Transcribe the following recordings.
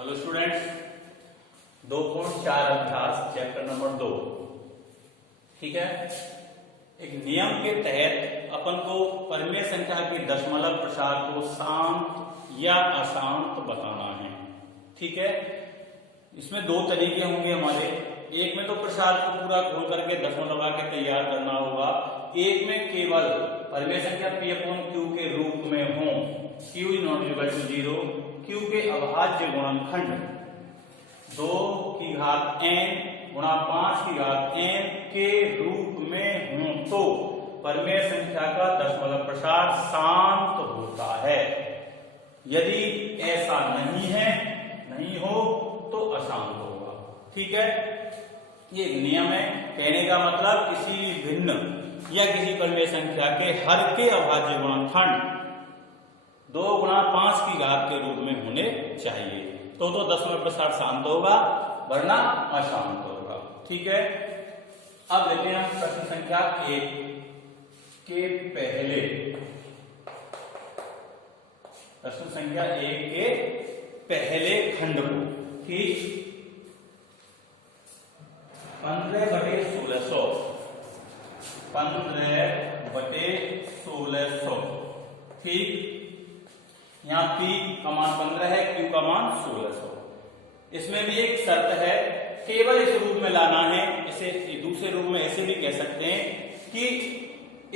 Hello students, 2.4 अभ्यास chapter number 2। ठीक है। एक नियम के तहत अपन को परिमेय संख्या के दशमलव प्रसार को शांत या अशांत बताना है। ठीक है। इसमें दो तरीके होंगे हमारे। एक में तो प्रसार को पूरा खोल करके दशमलव लगा के तैयार करना होगा। एक में केवल परिमेय संख्या P/Q के रूप में हो, Q ≠ 0, Q के अभाज्य गुणनखंड 2n गुणा 5n के रूप में हो तो परिमेय संख्या का दशमलव प्रसार शांत होता है। यदि ऐसा नहीं हो तो अशांत होगा। ठीक है। ये एक नियम है। कहने का मतलब किसी भिन्न या किसी परिमेय संख्या के हर के अभाज्य गुणनखंड 2 गुणा 5 की घात के रूप में होने चाहिए तो दशमलव प्रसार शांत होगा, वरना अशांत होगा। ठीक है। अब लेते हैं हम प्रश्न संख्या 1 के पहले। प्रश्न संख्या 1 के पहले खंड को। ठीक। 15/1600 15/1600। ठीक। यहाँ P का मान 15 है, Q का मान 1600। इसमें भी एक शर्त है, केवल इस रूप में लाना है। इसे दूसरे रूप में ऐसे भी कह सकते हैं कि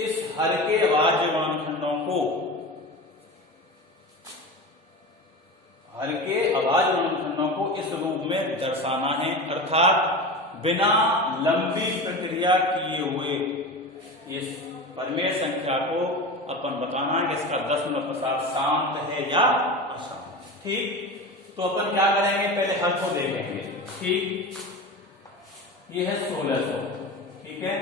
इस हर के अभाज्य गुणनखंडों को इस रूप में दर्शाना है, अर्थात बिना लंबी प्रक्रिया किए हुए इस परिमेय संख्या को अपन बताना है कि इसका दशमलव प्रसार शांत है या अशांत। ठीक। तो अपन क्या करेंगे, पहले हल को देखेंगे। ठीक। ये है 1600। ठीक है।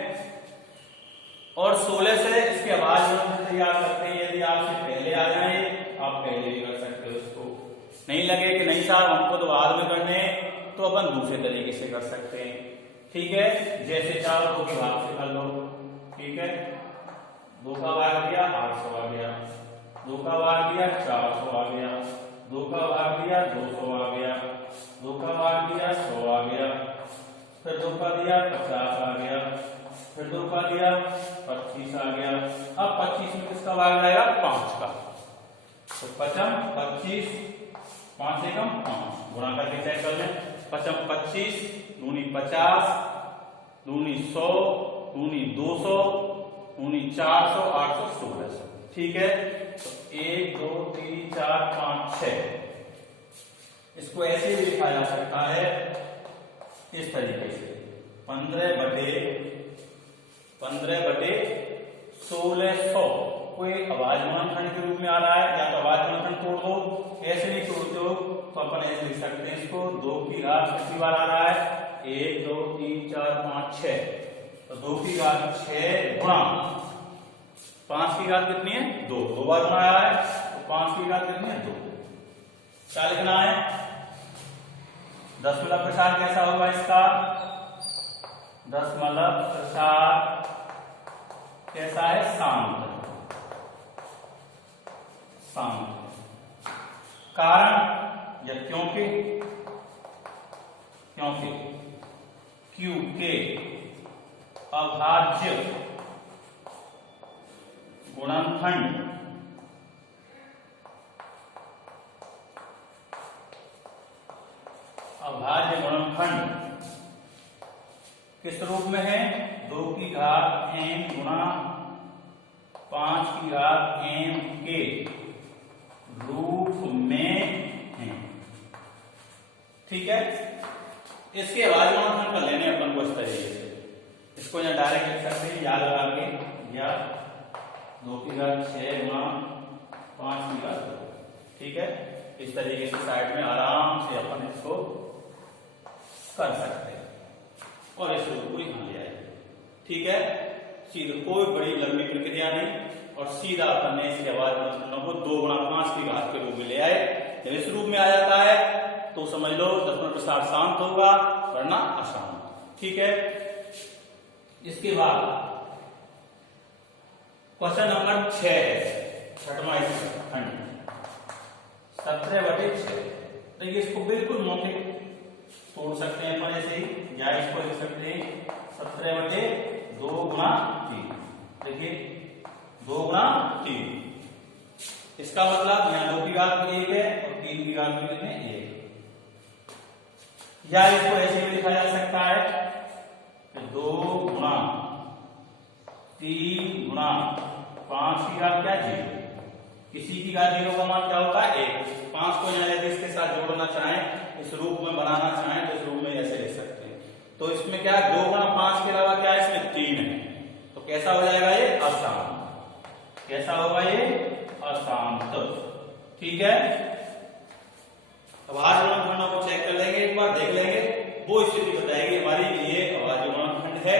और 16 से इसके अभाज्य गुणनखंड तैयार करते हैं। यदि आपसे पहले आ जाए आप पहले भी कर सकते हो। इसको नहीं लगे कि नहीं साहब हमको तो बाद में करने हैं, तो अपन दूसरे तरीके से कर सकते हैं। ठीक है। जैसे 4 2 के भाग से कर लो। ठीक है। 2 का भाग दिया 800 आ गया, 2 का भाग दिया 400 आ गया, 2 का भाग दिया 200 आ गया, 2 का भाग दिया 100 आ गया, फिर 2 का दिया 50 आ गया, फिर 2 का दिया 25 आ गया। अब 25 में किसका भाग जाएगा, 5 का। तो 55 25 5 एकम 5 गुणा करके चेक कर लें। 55 25 दूनी 50 दूनी 100 दूनी 200 दूनी 400 800 1600। ठीक है। तो 1 2 3 4 5 6। इसको ऐसे भी लिखा जा सकता है इस तरीके से 15/1600। कोई अभाज्य गुणनखंड के रूप में आ रहा है, या तो अभाज्य गुणनखंड तोड़ दो, ऐसे नहीं तोड़ते हो तो अपन ऐसे लिख सकते हैं इसको। 2 की घात कितनी बार आ रहा है, 1 2 3 4 5 6। तो 2 की घात 6 गुणा 5 की घात कितनी है, 2 बार गुणा आया है, तो 5 की घात कितनी है, 2। क्या लिखना है, दशमलव प्रसार कैसा होगा इसका, दशमलव प्रसार कैसा है, शांत। कारण या क्योंकि Q के अभाज्य गुणनखंड किस रूप में है, 2 की घात n गुणा 5 की घात n के रूप में है। ठीक है। इसके अभाज्य गुणनखंड कर लेने अपन को इस तरीके से। इसको यहाँ डायरेक्ट लिख सकते हैं याद लगा के, या 2 की घात 6 गुणा 5 की घात 2। ठीक है। इस तरीके से साइड में आराम से अपन इसको कर सकते हैं और इस रूप को यहाँ ले आए। ठीक है। सीधे कोई बड़ी लंबी प्रक्रिया नहीं, और सीधा अपन ने इसके अभाज्य गुणनखंडों को 2 गुणा 5 की घात के रूप में ले आए। जब इस रूप में आ जाता है तो समझ लो दशमलव प्रसार शांत होगा, वरना अशांत। ठीक है। इसके बाद क्वेश्चन नंबर 6 है, छठवां खंड 17/6। तो ये इसको बिल्कुल मौखिक तोड़ सकते हैं अपन ऐसे ही, या इसको लिख सकते हैं 17/2 गुणा 3। देखिए 2 गुणा 3, इसका मतलब यहाँ 2 की घात 1 है और 3 की घात भी कितने 1। या इसको ऐसे भी लिखा जा सकता है 2 गुणा 3 गुणा 5 की घात क्या 0। किसी की घात 0 का मान क्या होता है 1। 5 को यहाँ यदि इसके साथ जोड़ना चाहें, इस रूप में बनाना चाहें तो इस रूप में ऐसे लिख सकते हैं। तो इसमें क्या 2 गुणा 5 के अलावा क्या है, इसमें 3 है, तो कैसा हो जाएगा ये अशांत। कैसा होगा ये अशांत। ठीक है, अभाज्य गुणनखंडों को चेक कर लेंगे, एक बार देख लेंगे, वो स्थिति बताएगी हमारी ये अभाज्य गुणनखंड है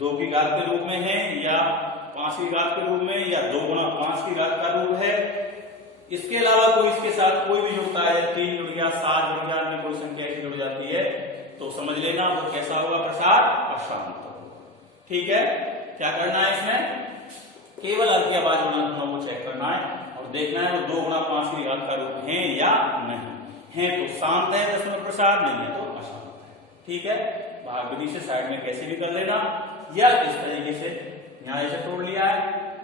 2 की घात के रूप में है या 5 की घात के रूप में या 2 गुणा 5 की घात का रूप है। इसके अलावा कोई इसके साथ कोई भी जुड़ता है, 3 जुड़ गया, 7 जुड़ गया, में कोई संख्या ऐसी जुड़ जाती है तो समझ लेना वो कैसा होगा प्रसार अशांत। ठीक है, क्या करना है इसमें, केवल अल्पीय अभाज्य गुणनखंडों को चेक करना है और देखना है वो 2 गुणा 5 की घात का रूप है या नहीं है, तो शांत है दशमलव प्रसार, नहीं है तो अशांत है। ठीक है, भाग विधि से साइड में कैसे भी कर लेना, या इस तरीके से यहाँ ऐसे तोड़ लिया है,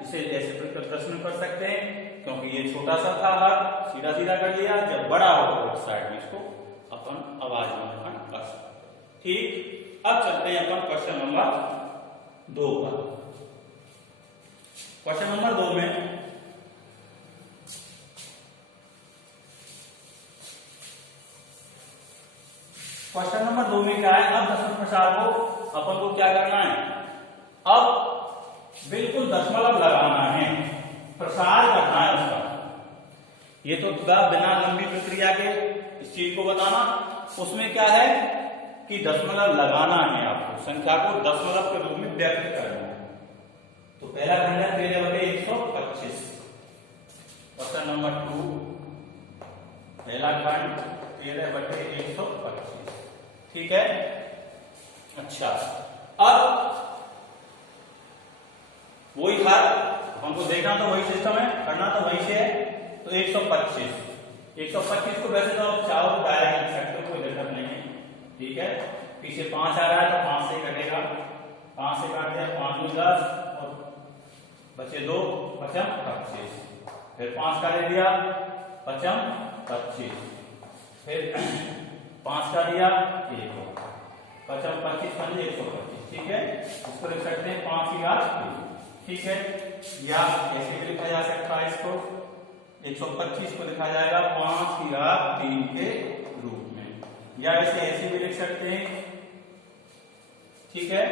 इसे ऐसे प्रश्न कर सकते हैं क्योंकि ये छोटा सा था भाग, सीधा सीधा कर लिया, जब बड़ा होगा तो साइड में इसको अपन अभाज्य गुणनखंड कर सकते हैं। ठीक, अब चलते हैं अपन क्वेश्चन नंबर 2 पर। क्वेश्चन नंबर 2 में क्या है, अब दशमलव प्रसार को अपन को क्या करना है, अब बिल्कुल दशमलव लगाना है, प्रसार करना है उसका। ये तो बिना लंबी प्रक्रिया के इस चीज को बताना, उसमें क्या है कि दशमलव लगाना है, आपको संख्या को दशमलव के रूप में व्यक्त करना है। तो पहला खंड है 13/125। क्वेश्चन नंबर 2, पहला खंड 13/125। ठीक है, अच्छा, अब वही हर हमको देखना तो वही सिस्टम है, करना तो वही से है, तो 125 को वैसे तो आप चाहो तो डायरेक्ट लिख सकते हो, कोई दिक्कत नहीं है। ठीक है, पीछे 5 आ रहा है तो 5 से कटेगा, 5 से काट दिया, 5 में 10 और बचे 2, 25, फिर 5 का ले दिया 25, फिर 5 का दिया 1, 25 125। ठीक है, इसको लिख सकते हैं 5 की घात 3। ठीक है, या ऐसे भी लिखा जा सकता है, इसको 125 को लिखा जाएगा 5 की घात 3 के रूप में, या ऐसे भी लिख सकते हैं। ठीक है,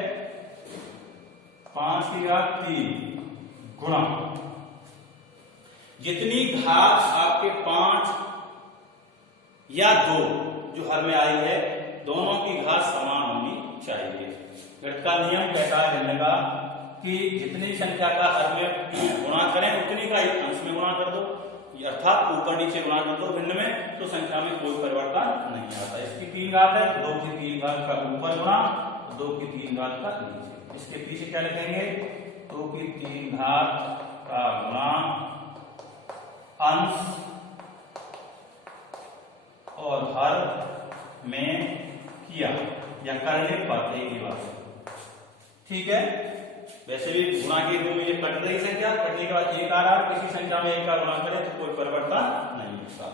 5 की घात 3 गुणा जितनी घात आपके 5 या 2 जो हर में आई है, दोनों की घात समान होनी चाहिए। गणित का नियम कहता है भिन्न का कि जितनी संख्या का हर में गुणा करें उतनी का अंश में गुणा कर दो, अर्थात ऊपर नीचे गुणा कर दो भिन्न में, तो संख्या में कोई परिवर्तन नहीं आता। इसकी 3 घात है, 2 की 3 घात का ऊपर गुणा, 2 की 3 घात का नीचे। इसके पीछे क्या लिखेंगे, 2 की 3 घात का गुणा अंश और हर में किया, या करने पर एक ही बात। ठीक है, वैसे भी गुणा के रूप में ये कट रही संख्या, कटने के बाद 1 आ रहा है, किसी संख्या में 1 का गुणा करें तो कोई परिवर्तन नहीं होता।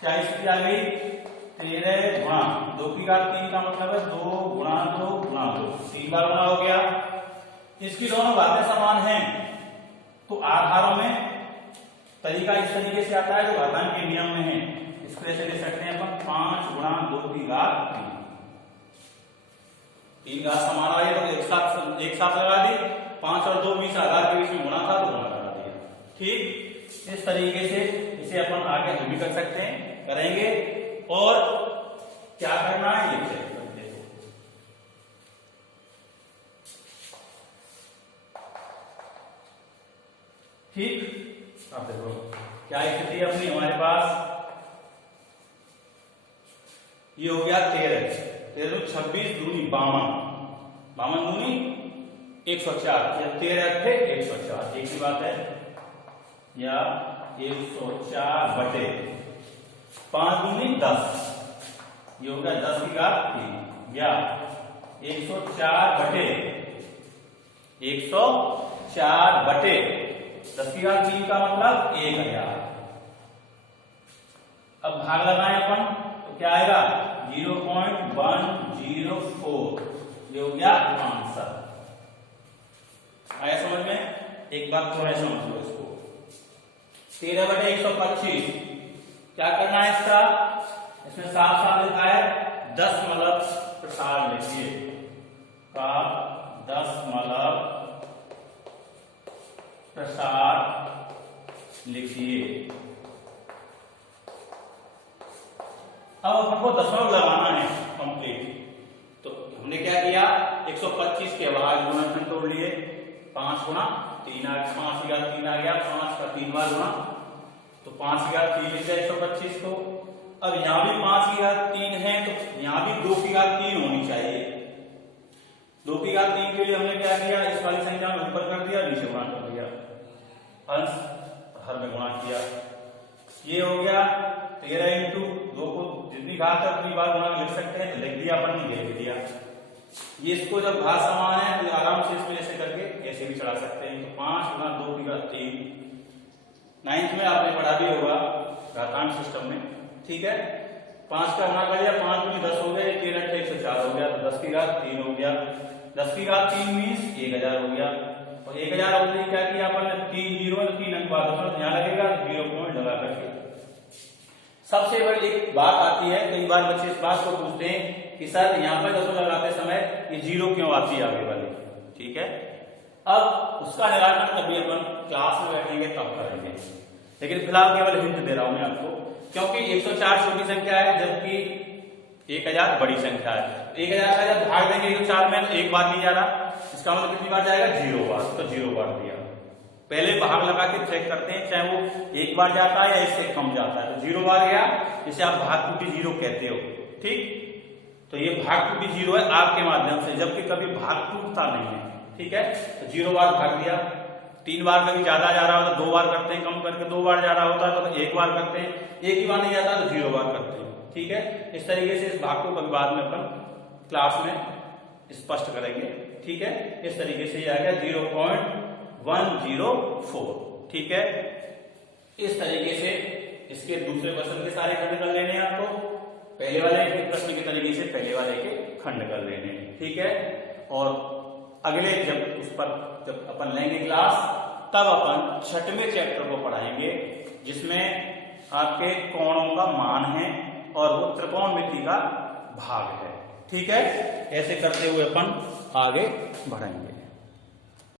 क्या स्थिति आ गई, 13 गुणा 2 की घात 3 का मतलब है 2 गुणा 2 गुणा 2, 3 बार गुणा हो गया। इसकी दोनों बातें समान हैं, तो आधारों में तरीका इस तरीके से आता है जो घातांक के नियम में है। इसको ऐसे ले सकते हैं अपन 5 गुणा 2 की घात 3 घात समान आई तो एक साथ लगा दी, 5 और 2 बीच आधार के बीच में गुणा था तो गुणा लगा दिया। ठीक, इस तरीके से इसे अपन आगे हम भी कर सकते हैं, करेंगे। और क्या करना है ये चेक करते हैं। ठीक, अब देखो क्या स्थिति है अपनी हमारे पास, ये हो गया 13 26 दूनी 52, 52 दूनी 104, या 13 थे 104, एक ही बात है, या 104 बटे 5 दूनी 10, ये हो गया 10 की घात 3, या 104 बटे 10 की घात 3 का मतलब 1000। अब भाग लगाएं अपन तो क्या आएगा 0.104, ये हो गया आंसर। आया समझ में? एक बात थोड़ा समझ लो इसको। 13 बटे 125 क्या करना है इसका, इसमें साफ साफ लिखा है 10 मतलब प्रसार लिखिए का 10 मतलब प्रसार लिखिए। अब हमको दशमलव लगाना है कंप्लीट, तो हमने क्या किया 125 के बाद गुणनखंड तोड़ लिए, 5 गुणा 3 5 की घात 3 आ गया, 5 का 3 बार गुणा तो 5 की घात 3 लिख दिया 125 को। अब यहाँ भी 5 की घात 3 है तो यहाँ भी 2 की घात 3 होनी चाहिए। 2 की घात 3 के लिए हमने क्या किया, इस वाली संख्या में ऊपर कर दिया, नीचे गुणा कर दिया, अंश हर में गुणा किया, ये हो गया 13 इंटू 2 को जितनी घात है उतनी बार गुणा लिख सकते हैं, तो लिख दिया अपन ने, लिख दिया। ये इसको जब घात समान है तो आराम से इसमें ऐसे करके ऐसे भी चढ़ा सकते हैं, तो 5 गुणा 2 की घात 3। 9th में आपने पढ़ा भी होगा घातांक सिस्टम में, ठीक है। 5 का गुणा कर दिया, 5 दूनी 10 हो गया, 13 104 हो गया, तो 10 की घात 3 हो गया। 10 की घात 3 मीन्स 1000 हो गया, और 1000 होने क्या किया अपन ने 3 जीरो 3 अंक बाद यहाँ लगेगा 0 पॉइंट लगा करके। सबसे बड़ी एक बात आती है, कई बार बच्चे इस बात को पूछते हैं कि सर यहाँ पर दशमलव लगाते समय ये 0 क्यों आती है आगे वाली, ठीक है। अब उसका निराकरण कभी अपन क्लास में बैठेंगे तब करेंगे, लेकिन फिलहाल केवल हिंट दे रहा हूं मैं आपको, क्योंकि 104 छोटी संख्या है जबकि 1000 बड़ी संख्या है। 1000 का जब भाग देंगे 104 में तो एक बार नहीं जा रहा, इसका मतलब कितनी बार जाएगा 0 बार, तो 0 बार दिया। पहले भाग लगा के चेक करते हैं, चाहे वो एक बार जाता है या इससे कम जाता है, तो 0 बार गया, जिसे आप भाग टूटी 0 कहते हो, ठीक। तो ये भाग टूटी 0 है आपके माध्यम से, जबकि कभी भाग टूटता नहीं है, ठीक है। तो 0 बार भाग दिया, 3 बार कभी ज्यादा जा रहा होता है 2 बार करते हैं, कम करके 2 बार जा रहा होता है तो 1 बार करते हैं, एक ही बार नहीं जाता तो 0 बार करते हैं, ठीक है। इस तरीके से इस भाग को कभी बाद में अपन क्लास में स्पष्ट करेंगे, ठीक है। इस तरीके से ये आ गया 0.104, ठीक है। इस तरीके से इसके दूसरे प्रश्न के सारे खंड कर लेने हैं आपको, पहले वाले के प्रश्न के तरीके से पहले वाले के खंड कर लेने, ठीक है। और अगले जब उस पर जब अपन लेंगे क्लास, तब अपन 6वें चैप्टर को पढ़ाएंगे, जिसमें आपके कोणों का मान है और वो त्रिकोणमिति का भाग है, ठीक है। ऐसे करते हुए अपन आगे बढ़ेंगे।